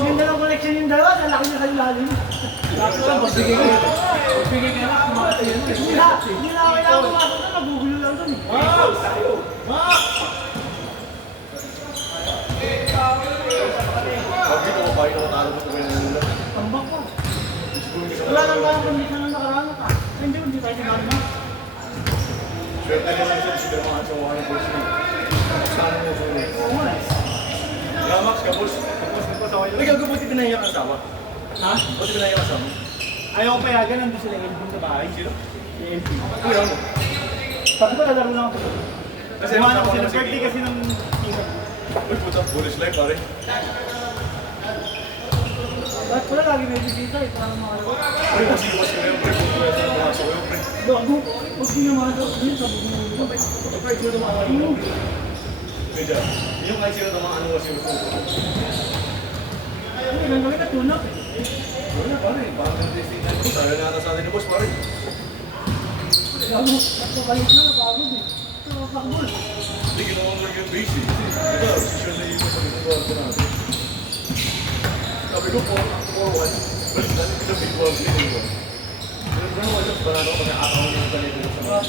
Yung dalawang connection yung dalawa, lalaki niya sa ilalim. Magbigay ka na, kumata yun. Hindi na kailangan pumasok na, nagugulo lang doon. Bakit ako ba yung natalo mo ito kayo nila? Tambak ko. Wala nang parang kondisyon na nakaraan ka. Hindi tayo sinama. Swerte niya lang siya, sila mga asawa ng boss niya. Sana mo sa ulit. Oo nga eh. Yeah, Max, kabos. Kabos na pasawa yun. May gagabuti pinahiyang ang asawa. Ha? Buti pinahiyang ang asawa. Ayaw ko payagan, nandun sila LP sa bahay. Sino? Yung LP. Kuya mo. Sabi ko, lalaro lang ako. Kasi Kumana ako kasi na ng birthday kasi ng tita. Uy, puta, bullish life, pare. Bakit pala lagi may bisita eh, parang mga ano. Uy, kasi ko yung pre. Pumasok ko yung pre. Gago, huwag din naman ako. Yun, sabi ko mo. Kapag sino naman ano yung pre. Medya, yung kahit sino naman ano kasi yung pre. Ano, ilang kami natulog eh. Wala, pare. Parang testing na ito. Sabi na ata sa atin ni boss, pare. Gago, nagpabalik na, napagod eh. Ito, pakbol. Hindi ginawa mo yung basic. Diba, session na yung sabi ko ko natin. Sabi ko po, one. Basta natin sa big ball cleaning ko. Pero gano'n ko siya, parang ako mag-aakaw yung ganito sa mga.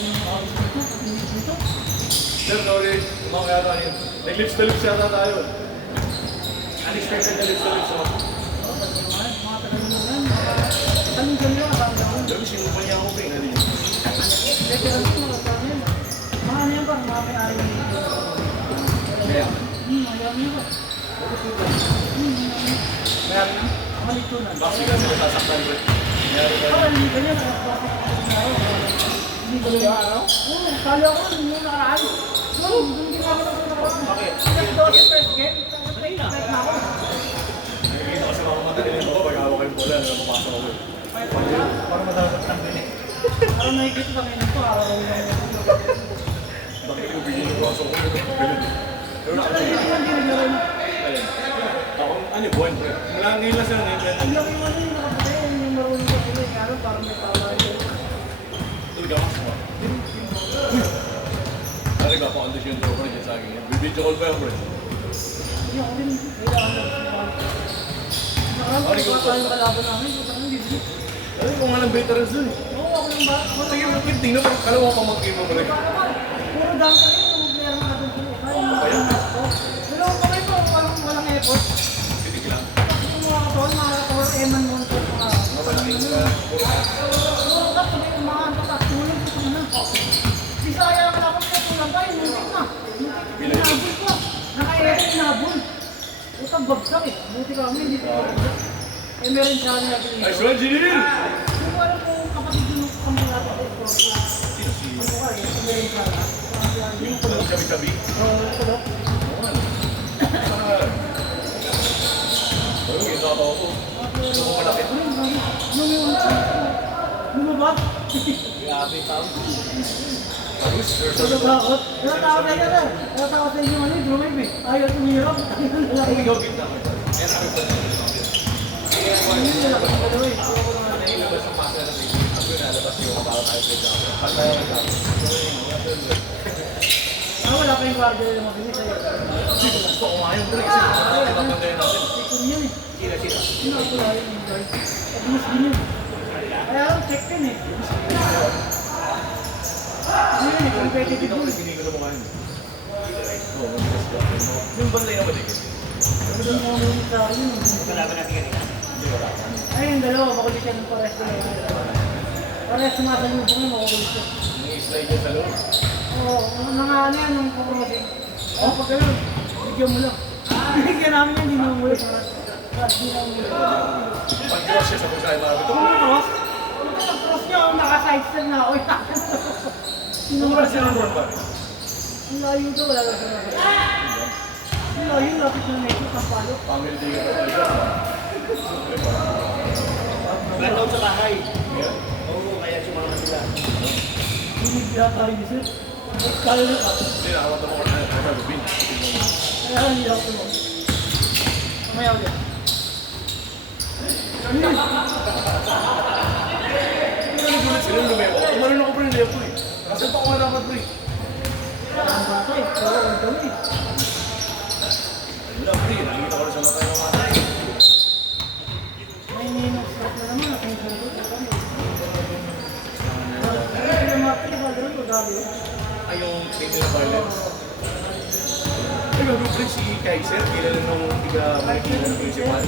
Dito? Sir, sorry, mga yata yun. Nag-lips to lips yata tayo. Unexpected na lips to lips ako. Mga tagal-lugan. Talong-talong lang, parang Sabi, sinupa niya ako, Ping. Ano yun? Teka lang ito, mga parang yan. Mga ano yan, parang mga may-ari nito. Kaya, Mayami ba? mayroon na. Mga litunan. Bakit ka sila sasaktan ko? Mayroon ka. Oo, hindi ganyan. Hindi ko lang araw? Oo, sali ako nung nakaraan. Oo, doon ginagawa ko nakaraan. Bakit? Kasi 12 first game, like na ako. Nakikita ko sa mga matalinin ko, pag-awa kayong bola, napapasok ako. Parang madalas ng ganit. Parang nakikita sa ngayon ito, araw-araw lang ito. Bakit yung bigyan yung pasok ko? Ganun. Pero Alam nakakita. niyo yung ginagawa niya. Ayun. Ako, ano, buwan, pre. Mula ngayon lang sila ngayon. Ang laki mo yung nakapatay, yung marunong ko sila. Kaya parang may tama yun. Tulga mas mo. Pare ka, pa-condition ko pa rin sa akin. Video call pa yung pre. Hindi ako din, kailangan na. Nakaraan ko tayong kalaban namin, puta kang hindi. Ay, kung nga ng veterans dun eh. Oo, ako lang ba? Ang tingin mo, tingnan mo, kalawa pa mag-game mo rin. Puro down ka rin, yung player mga doon sila. Kaya yung mga ko. Pero kami po, walang effort. Pitig lang. Yung mga katawan, mga katawan, Eman mo ito. Mapalaking ka. Puro ka, pag yung mga antakas, tulog ko sa mga. Bisaya ka lang kung tulang tayo, muntik na. Hinabol ko. Naka-effort, hinabol. Utang bagsak eh. Buti kami, hindi ko bagsak. Eh, meron siya na natin. Nice one, Jinil! Hindi ko alam kung kapatid yung kamulata ko. Sino si... Ano ka eh, meron siya na. Yung kulong sabi-sabi? Ano? Ayun, yung tatawa ko. Ito ko malaki. Lumabas? Grabe, tao. Tapos, sir, sabi ko. Natatakot. Natatakot na yan. Natatakot na yung ano, drumay eh. Ayaw tumihirap. Kung ikaw kita ko. Eh, sabi ko. Hindi nila kasi dalawa eh. Nilabas ang masa na baby. Ako yung nalabas yung tao tayo sa job. Pag tayo nag-job. Wala pa yung guardia yung mabilis sa'yo. Gusto ko nga yung pre. Kasi natin ang bandayan natin. Ikon yun eh. Sila. Sino ako wala yung guard? Pag-mas din yun. Kaya lang, check din eh. Ano yun eh, competitive Hindi yun. ko hindi ko na mukha yun. Oo, mabilis ba? Yung banday na maligid. Ano doon mo nung sa akin yun? Kalaban natin kanina. Hindi wala. Ay, yung dalawa, makulit yan ng pares ko eh. Pares sumasalubong yun, makulit siya. Ni-slide yun sa loob. Oo, mga ano yan, nung kukurosing. Oo, pag gano'n, bigyan mo lang. Bigyan namin yan, hindi naman muli. Hindi naman muli. Pag-cross siya sa pusay, marami ito. Kung cross, kung cross niya, ako naka-sidestep na ako. Tumura siya ng board ba? Ang layo ito, wala lang siya. Ang layo, lapit na neto, kapalo. Family day ka talaga. Plan down sa bahay. Oo, kaya sumama sila. Hindi biya tayo dito. Kaya na ka. Hindi, nakawat ako na nagagawin. Kaya hindi ako tumo. Kamayaw din. Nagulat sila yung lumewa. Tumalun ako pa rin lepo eh. Kasi pa ako nga dapat pre. ang bata eh. Oo, ang dami. Wala, pre. Nakikita ko na sa mata ng mata eh. May ninag-start na naman. Ang sabi ko, kami. Ay, yung mga pinagagawin ko, dami. Ay, yung Taylor Violence. Ay, yung pre, si Kaiser, kilala nung tiga-Marikina ng principal.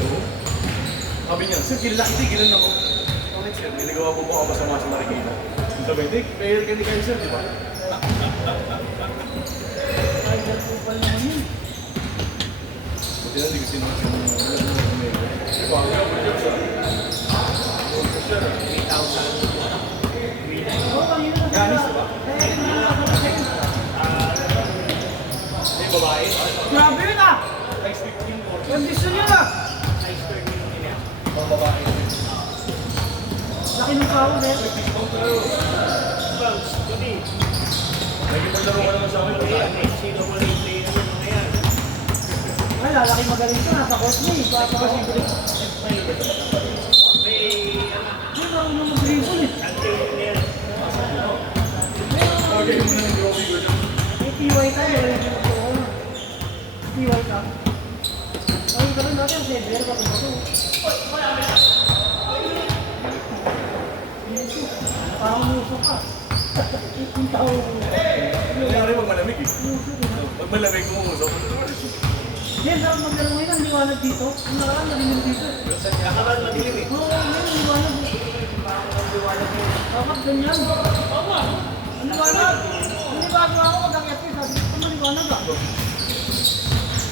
Sabi niya, sir, kilala kita, kilala ako. Bakit sir, may nagawa po ba ako masama sa Marikina? Sabi, hindi, player ka ni Kaiser, di ba? Ay, dito pala naman yun. Buti na, hindi ko sinusin yung Omega. Di ba, ang gawin yun sa... Sir, 3,000. Oo, ang yun na. Ganis, di ba? Eh, nakakasakit. Yung babae. Grabe yun ah! Next week yung Condition yun ah! mga babae. Laki ng tao, eh. Nagkipaglaro ka naman sa akin. Ay, lalaki magaling ko. Nasa court mo eh. Baka Hindi, marunong mag-dribble eh. Okay, yung muna ng Joey ko dyan. May TY tayo eh. TY ka. Ay, ganun natin. Seder, bago ba ito? Parang muso ka. Yung tao mo. Nangyari pag malamig eh. Pag malamig, umuusap. Yan, sarap maglaro ngayon ang liwanag dito. Ang nakaraan, narinig dito. Nakalaan na dilim eh. Oo, yan ang liwanag. Dapat ganyan. Ang liwanag. Hindi bago ako mag-akyat ko. Sabi ko, maliwanag ah.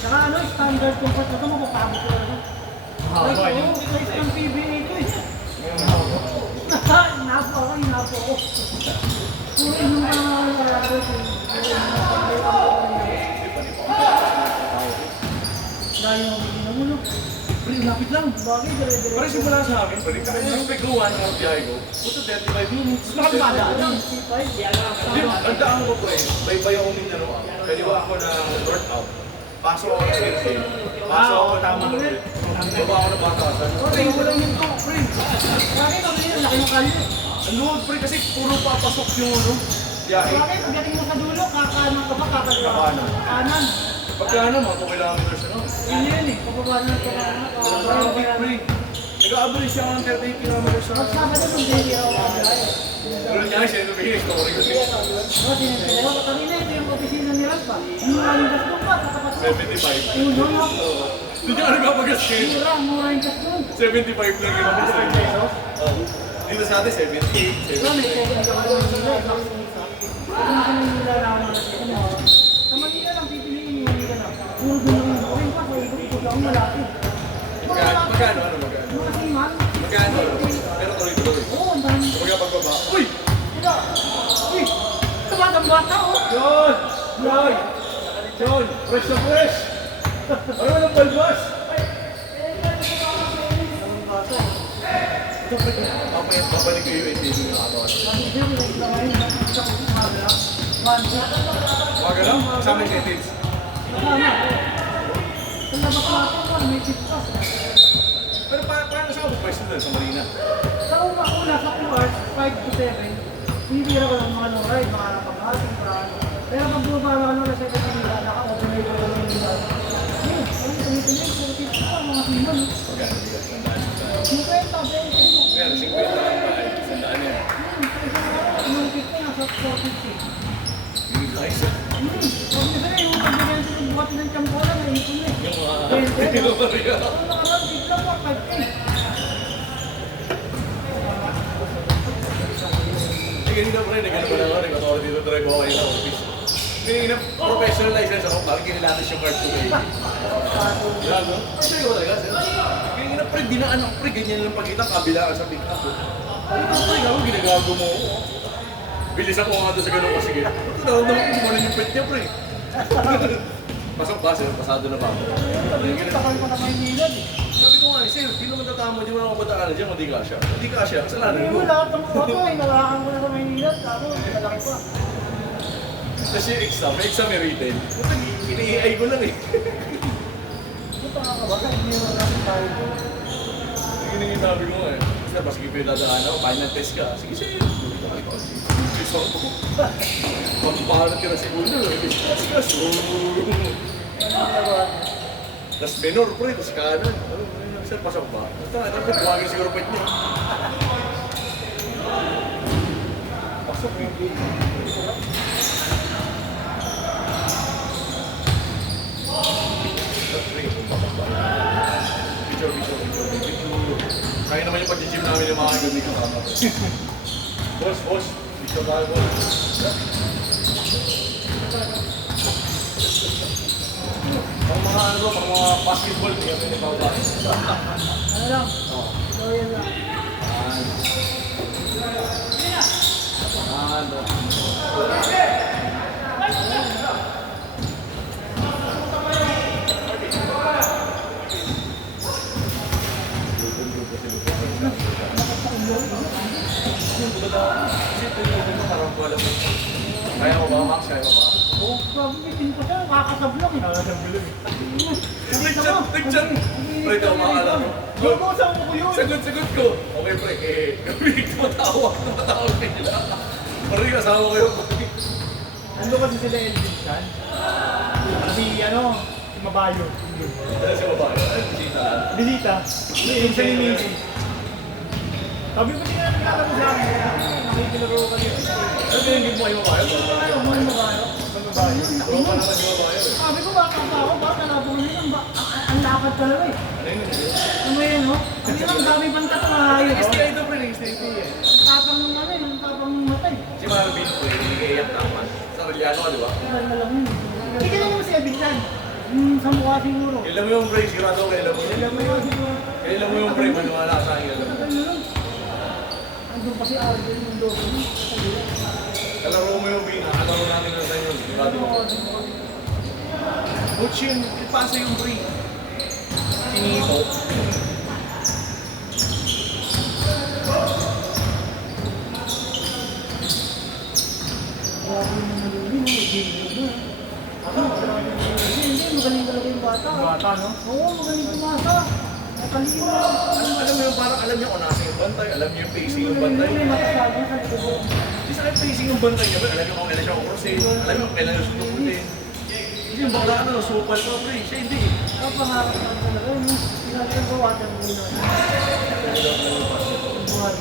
Saka ano, standard kung pa ito, mapapagod ko na. Ay, oo, size ng PBA ko eh. Hinapo ako, hinapo ako. Puro inom ka naman ako sa radio. Dahil ako ginamulo. Pre, lapit lang. Bagay, dire-dire. Pero simula sa amin, balik kami yung pagluwan ng biyahe ko. Puto 35 minutes. Nakabada. Ang daan ko po eh. Baybay ako minano. Kaliwa ako ng workout. Pasok ako sa safety. Pasok ako tama na ulit. Baba ako ng batasan. Okay, wala yung talk, pre. Bakit ako yun? Laki ng kalye. Ang luwag pre kasi puro papasok yung ano. Biyahe. Bakit? Pagdating mo sa dulo, kakanan ka ba? Kakaliwa? Kakanan. Kanan. Pagka naman, 2 kilometers ano. Yun yun eh. Pababa na ng kakanan. Traffic pre. Nag-aabali siya ng 38 kilometers Pag na. Sabado, kung daily ako mag-drive. Pero niya siya, ito bigay ko rin kasi. Oh, sinintay ako. Kanina, ito yung opisina ni Ralph ah. Yung maling gaston pa, sa tapat ko. 75. Yung doon ako. Hindi ka nagpapagas-skate. Mura, mura yung gaston. 75 lang yung mga dito sa atin, 78, Ito, may 7 ka ba ng Manila, eh, bakit yung isa? Kung ako Manila na ako natin, ano, sa Manila lang, pipiliin yung Manila na. Puro doon yung buhay pa, sa ikot-ikot lang, malapit. Magkano? Ano magkano? Mga siman. Magkano? Pero tuloy-tuloy. Oo, ang dami. Kumbaga pagbaba. Uy! Ito. Uy, ito batang bata, oh. John! John! John! Fresh na fresh! Ano ng balbas? Babalik ko yung ATV ng ako. Mga gano'n? Kasama yung ATVs. Pero paano siya ako pwesto doon sa Marina? Sa una, sa 2 hours, 5 to 7, bibira ko ng mga no-ride, mga napag-hating para ano. Pero pag bumaba na ano, nasa 7 nila, naka-overnight ko lang nila. Yun, kami tuloy-tuloy, puro tips pa, mga siman. Magkano bigat? Yung kwenta, Magkano? 50 lang ba? Ay, sandaan yan. yung tip ko nasa 450. Yung guys, eh. Sabi ko sa'yo, yung pagbigyan sa buhat ng champola, naipon na eh. Yung mga... 20. Yung Maria. Ang nakaraan, tip lang po, 5K. Hindi ganito pa rin, nagano pa lang ako, nag-auto dito, drive ako kayo sa office. Hindi na professional license ako, bakit kinilatis yung card ko kayo? Gago? Kasi ko talaga, sir. Kaya na pre, dinaan ako pre, ganyan lang pagkita, kabilaan sa pick up. Ano ba pre, gago, ginagago mo ako. Bilis ako nga doon sa ganun kasi gano'n. Ito daw naman kung gumaling yung pet niya pre. Pasok ba, sir? Pasado na ba ako? Takal pa na Maynila eh. Sabi ko nga, sir, di naman tatama, di mo naman pataanan dyan, hindi ka siya. Hindi ka siya, kasalanan Hindi mo. mo lahat ng photo, inalakan ko na sa Maynila, talo, malaki pa. Kasi yung exam, may exam may written. Puta, ini-AI ko lang eh. Puta nga ka ba? Hindi mo natin tayo ko. Sige na yung sabi ko nga eh. Sir, mas sige pa yung dadaan ako, final test ka. Sige, sir. isang ko. Pagpapalat ka na segundo, discuss. Tapos minor, pre, tapos kanan. Ano, sir, pasok ba? Basta, dapat buwagin siguro pwede niya. Pasok yung game. Picture. Kaya naman yung pag-gym namin yung mga gabi kasama. Boss. Picture tayo, boss. Pang mga ano, pang mga basketball, kaya may nagbawa. Ano lang? So, yan lang. Kaya mo ba, Max? Kaya mo ba? Oo, grabe, may pinto siya. Kakasablog eh. Nagtyan! Pre, ito ang mga alam mo. Bubusang mo ko yun. Sagot ko. Okay, pre, kami tumatawag nila. Parang kasama ko yun. Ando kasi sila Elvin Chan. Si ano, si Mabayo. Ano si babae? Ano si Tita? Bisita. Yung sa ni Missy. Sabi ko hindi na nagkakala mo sa akin. Nakikilaro ka niya. Ano pinanggit mo ay babae? Ano mo yung Mabayo? Mabayo. Bro pa naman si babae. Sabi ko baka pa ako, baka nabulin ang lakad ka lang eh. Ano yun? Ano yun, no? Hindi lang dami pang tatamayo. Stay ito, pre. Stay ito eh. Ang tapang ng ano eh, ang tapang ng matay. Si Marvin, pre, hindi kaya iyak naman. Sariliano ka, di ba? Kailan na lang yun. Hindi ka naman si Elvin Chan. Sa mukha siguro. Kailan mo yung pre, sigurado kailan mo. Kailan mo yun siguro. Kailan mo yung pre, maniwala sa akin. Alam mo. Ano lang. Andun pa si Arden yung doon. Kalaro mo yung bina, kalaro namin na sa inyo. Sigurado mo. Coach yun, ipasa yung pre. Kinito. Grabe yung maluli, no? Hindi mo. Ano? Hindi, magaling talaga yung bata. Bata, no? Oo, magaling tumasa. Matalino. Alam mo yung parang alam niyo kung nasa yung bantay, alam niyo yung pacing yung bantay. May matasal niya sa likod. Di sa akin pacing yung bantay niya, alam niyo kung kailan siya kukursin, alam niyo kung kailan siya sunukutin. Hindi yung bakla ka na, supal ka pre, siya hindi. Ang pangarap lang talaga, no? Ginagawa ng muna. Buhay.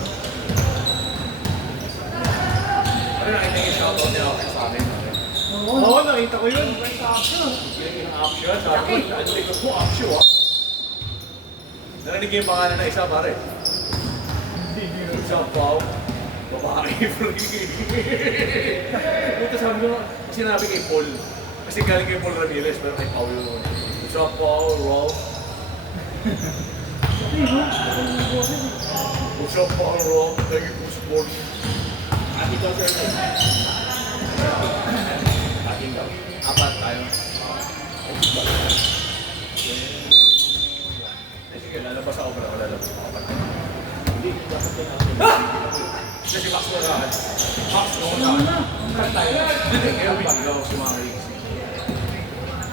Ano nakita yung shoutout niya ako sa amin? Oo, Oo, nakita ko yun. may action. Yung action, sabi ko, ano likod mo, action ah. Narinig yung pangalan na isa pare. Isang pao. Babae, free. Ito sabi ko, sinabi kay Paul. Kasi galing kay Paul Ramirez, pero kay Pao yun. Isang pao, raw. Hindi, no? Magaling yung boses eh. Isang pao, raw. Thank you for support. Ito, sir. Ating daw. Apat tayo. Sige, lalabas ako para lalabas ako. Hindi, dapat din natin. Kasi Max mo na. Max mo Ano na. na? Hindi, kaya bigla ako sumari.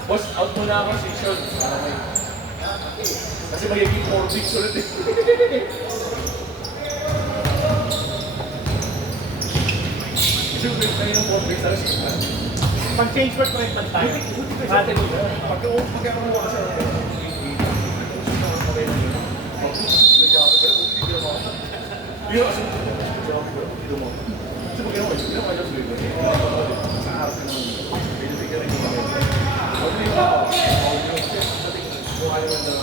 Boss, out muna ako si Sean. Para may... Kasi magiging 4 weeks ulit eh. Kasi kayo ng 4 weeks na siya. Pag-change work ko rin tayo. Ate mo yun. Pagkakakuha ka sa Iya, kasi hindi mo. Kasi pag ginawa niya sa bibig, sa harap ka naman, binibigyan rin yung mga ito. Pag hindi ka, kung ayaw mo na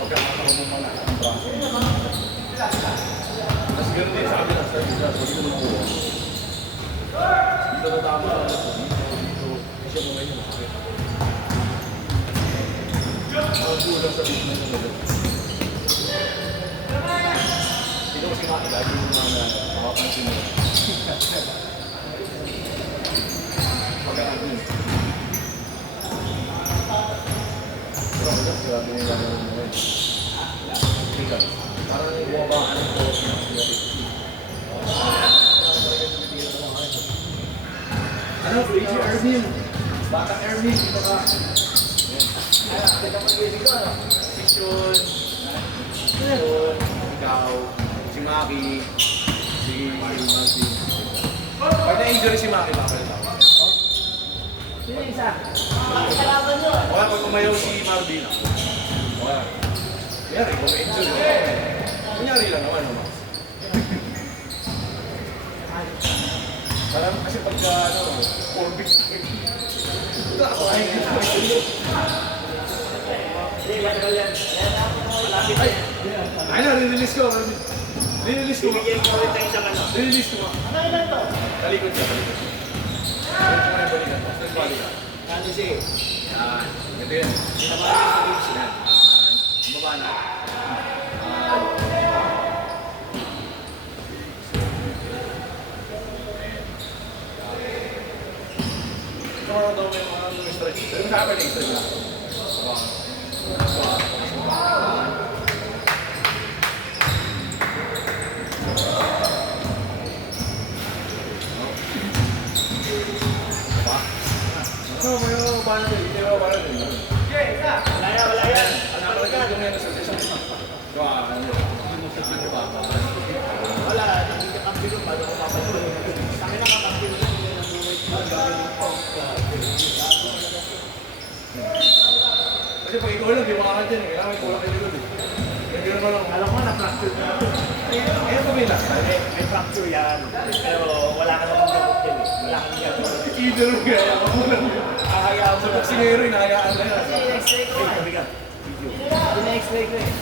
pagkakakaroon mo mga ang braso. Kasi gano'n din sabi na sa isa, so dito mo po. Dito na tama lang ito. Dito, siya mo ngayon nakakita. Magkulang sa business na nila. Dito kasi makilagi yung mga makapansin mo. Pagkakagin. Pero ako dyan, grabe yung gano'n mo ngayon. Tika, parang bumabaan ang oras na sila. Ano, Crazy Ermin? Bata Ermin, dito ka. Kita mo yung video, ano? Fiction. Yun, ikaw, si Maki, si Martin. Pag na-injury si Maki, papalit ako. Sino yung isa? O kaya pag umayaw si Marvin, o kaya, kunyari, kung ma-injury, kunyari lang naman, no, Max? Parang kasi pagka, 4 weeks na kayo. Ito ako, ay, ay na, release ko. Release ko. Release ko. Ano ilan to? Talikod siya, talikod. Talikod mo na yung balikan. Tapos na yung balikan. Yan. Ito yun. Yan. Baba na. Ito mga daw may mga stretch. Yung kapag na stretch na. No, may mga paano din. Hindi mga paano din. Wala yan. Ano ka yung meron sa session? Wala, hindi ka kampi ko pa. Ako papatuloy. Sa akin nakakampi ko lang yung Kasi pag ikaw lang, di makakat yan. Kailangan kulang kayo doon eh. Kaya gano'n mo lang. alam mo na fracture na. Kaya pamila. May fracture yan. Pero wala ka namang gamot din eh. Wala kang gamot. Either kaya ako lang yun. Ahayaan mo Sa na. boksingero, hinahayaan na yan. X-ray ko eh. Pina-x-ray ko eh.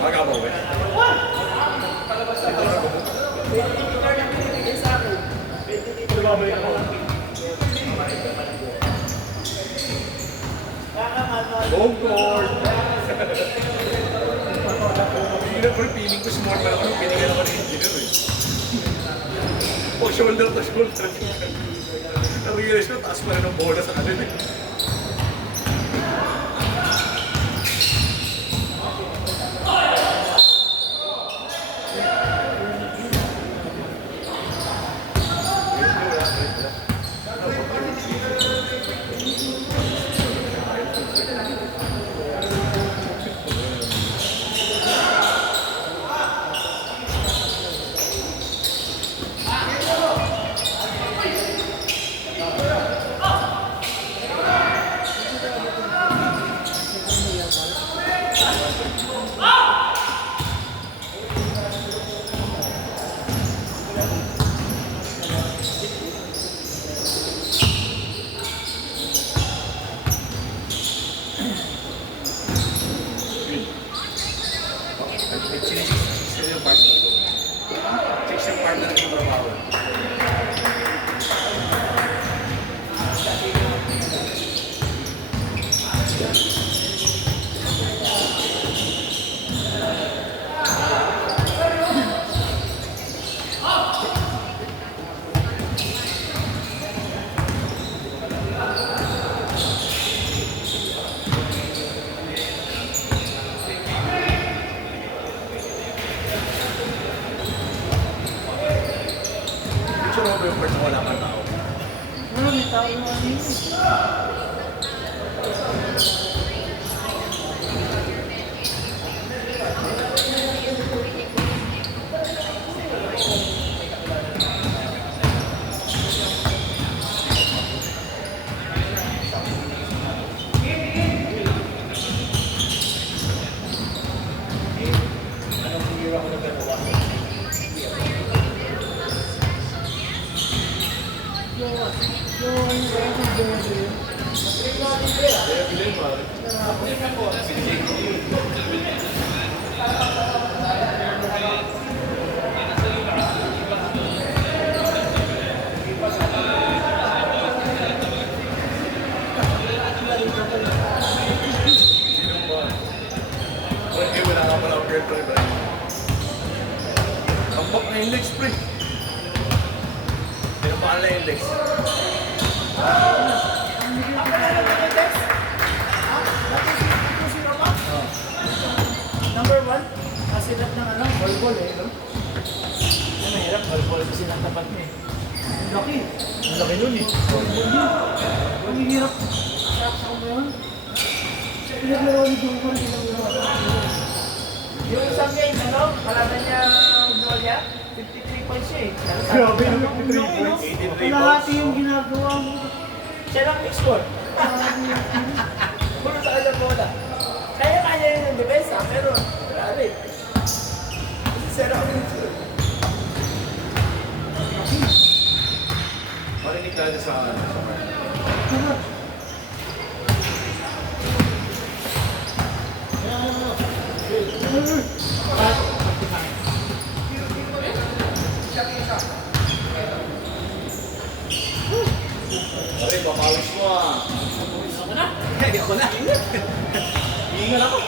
Magabaw eh. Home court! Feeling ko small pa ako nung pinigyan ako ng engineer eh. O shoulder to shoulder. Na-realize ko, taas pa rin ang bola sa kanila eh. Picture mo ba yung part na wala kang tao? May tao naman yun. Kaya bilhin pare. Sino ba? Okay, wala ka pala ang girlfriend ba? Tambak na yung legs, pre. Pinapaan na yung legs. Ang naging silat ng ano, volleyball eh, no? Ang mahirap, ball sa silang tapat niya eh. Ang laki. Ang laki nun eh. Volleyball yun. Ang hirap. Saksaw mo yun. Pinaglaro ni Jungkook, pinaglaro. Yung isang game, ano, kalaban niya Nolia, 53 points siya eh. Grabe naman, Ang 53 laki, no? points. Kalahati yung ginagawa mo. Siya lang score. Puro sa kanya bola. Kaya yun yung defense pero wala rin. Kasi zero yung score. Marinig tayo sa Sarap. Pare, papawis mo ah. Ako na. Ingat ako.